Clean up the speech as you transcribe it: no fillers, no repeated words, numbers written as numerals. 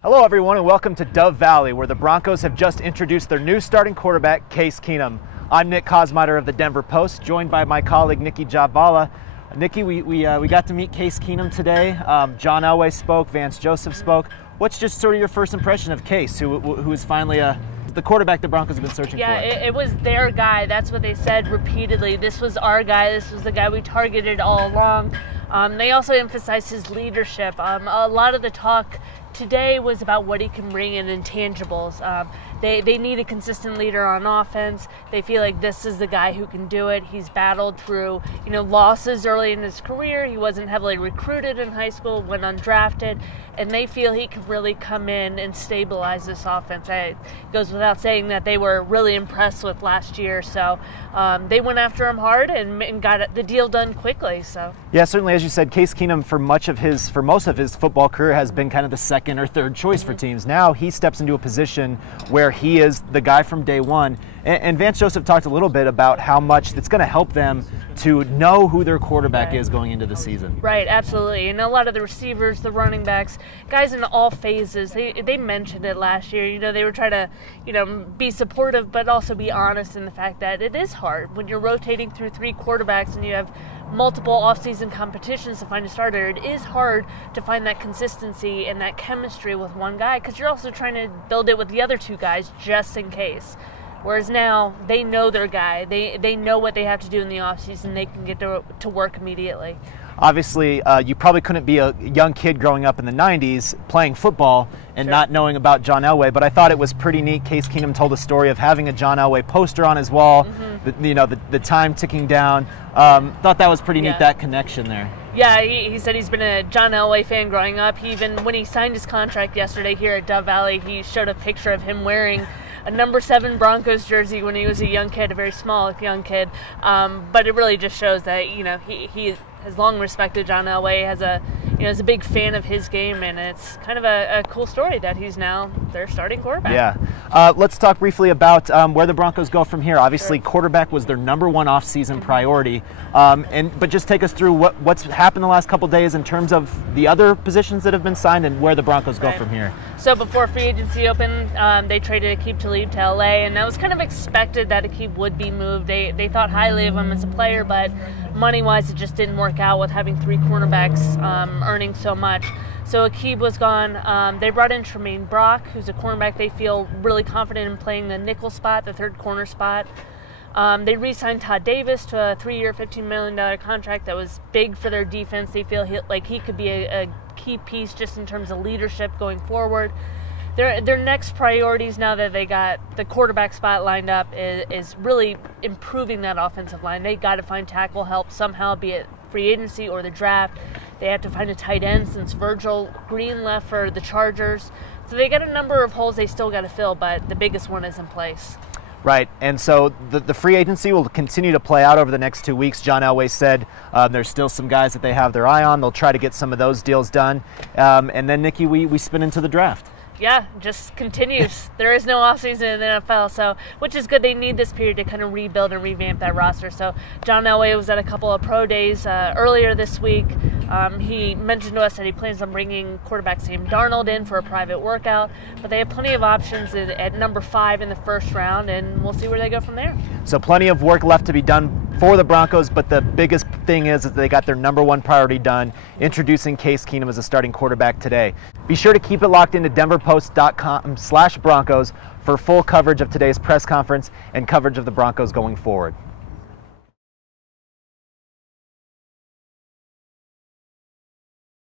Hello everyone and welcome to Dove Valley, where the Broncos have just introduced their new starting quarterback, Case Keenum. I'm Nick Kosmider of the Denver Post, joined by my colleague Nicki Jhabvala. Nicki, we got to meet Case Keenum today. John Elway spoke, Vance Joseph spoke. What's just sort of your first impression of Case, who is finally the quarterback the Broncos have been searching for? Yeah, it was their guy. That's what they said repeatedly. This was our guy. This was the guy we targeted all along. They also emphasized his leadership. A lot of the talk today was about what he can bring in intangibles. They need a consistent leader on offense. They feel like this is the guy who can do it. He's battled through, losses early in his career. He wasn't heavily recruited in high school, went undrafted, and they feel he can really come in and stabilize this offense. It goes without saying that they were really impressed with last year, so they went after him hard and got the deal done quickly. So yeah, certainly, as you said, Case Keenum for most of his football career has been kind of the second or third choice for teams. Now he steps into a position where he is the guy from day one. And Vance Joseph talked a little bit about how much it's going to help them to know who their quarterback is going into the season. Right, absolutely. And a lot of the receivers, the running backs, guys in all phases, they mentioned it last year. They were trying to, be supportive but also be honest in the fact that it is hard when you're rotating through three quarterbacks and you have multiple off-season competitions to find a starter. It is hard to find that consistency and that chemistry with one guy because you're also trying to build it with the other two guys just in case. Whereas now they know their guy. They know what they have to do in the offseason. They can get to work immediately. Obviously, you probably couldn't be a young kid growing up in the 90s playing football and not knowing about John Elway, but I thought it was pretty neat. Case Keenum told a story of having a John Elway poster on his wall, the time ticking down. Thought that was pretty neat, that connection there. Yeah, he said he's been a John Elway fan growing up. When he signed his contract yesterday here at Dove Valley, he showed a picture of him wearing a number 7 Broncos jersey when he was a young kid, a very small young kid. But it really just shows that, he has long respected John Elway, is a big fan of his game, and it's kind of a cool story that he's now their starting quarterback. Yeah. Let's talk briefly about where the Broncos go from here. Obviously, quarterback was their #1 off-season priority. But just take us through what's happened the last couple days in terms of the other positions that have been signed and where the Broncos go from here. So before free agency opened, they traded Aqib Talib to LA, and that was kind of expected that Aqib would be moved. They thought highly of him as a player, but money-wise, it just didn't work out with having 3 cornerbacks earning so much. So Aqib was gone. They brought in Tremaine Brock, who's a cornerback they feel really confident in playing the nickel spot, the third corner spot. They re-signed Todd Davis to a 3-year, $15 million contract that was big for their defense. They feel like he could be a key piece just in terms of leadership going forward. Their next priorities now that they got the quarterback spot lined up is really improving that offensive line. They got to find tackle help somehow, be it free agency or the draft. They have to find a tight end since Virgil Green left for the Chargers. So they got a number of holes they still got to fill, but the biggest one is in place. Right, and so the free agency will continue to play out over the next 2 weeks. John Elway said there's still some guys that they have their eye on. They'll try to get some of those deals done. And then, Nicki, we spin into the draft. Yeah, just continues. There is no offseason in the NFL, so which is good. They need this period to kind of rebuild and revamp that roster. So John Elway was at a couple of pro days earlier this week. He mentioned to us that he plans on bringing quarterback Sam Darnold in for a private workout, but they have plenty of options at number 5 in the first round, and we'll see where they go from there. So plenty of work left to be done for the Broncos, but the biggest thing is they got their #1 priority done, introducing Case Keenum as a starting quarterback today. Be sure to keep it locked into denverpost.com/Broncos for full coverage of today's press conference and coverage of the Broncos going forward.